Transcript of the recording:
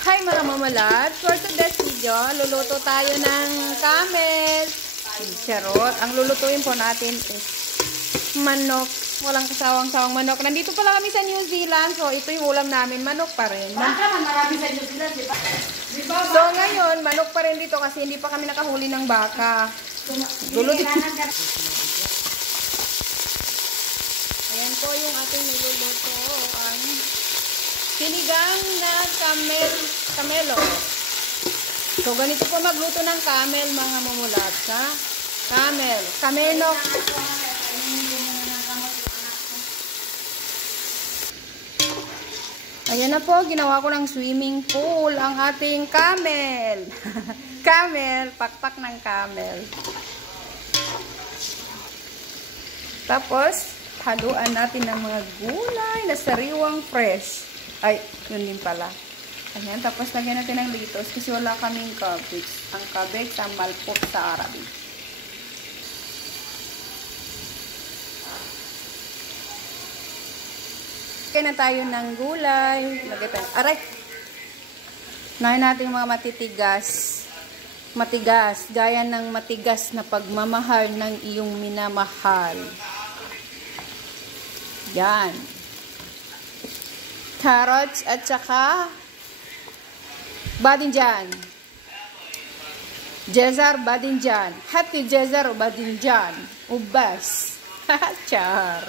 Hi mga mamalat! For today's video, luluto tayo ng camel. Charot. Ang lulutuin po natin is manok. Walang kasawang-sawang manok. Nandito pala kami sa New Zealand. So, ito yung ulam namin. Manok pa rin. Marami sa New Zealand, di ba? So, ngayon, manok pa rin dito kasi hindi pa kami nakahuli ng baka. Gulo dito. Ayan po yung ating niluluto. Ang sinigang na camelo. So, ganito po magluto ng camel, mga mumulat. Ha? Camel. Kamenok. Ayan na po, ginawa ko ng swimming pool ang ating camel. Camel, pakpak ng camel. Tapos, haluan natin ng mga gulay na sariwang fresh. Ay, yun din pala. Ayan, tapos lagyan natin ng litos kasi wala kaming cabbage. Ang cabbage sa malpot sa Arabic. Lagyan na tayo ng gulay. Lagyan tayo. Aray! Nahin natin mga matitigas. Matigas. Gaya ng matigas na pagmamahal ng iyong minamahal. Yan. Carrots at saka badinjan. Jezar badinjan. Hati jezar badinjan. Ubas. Char.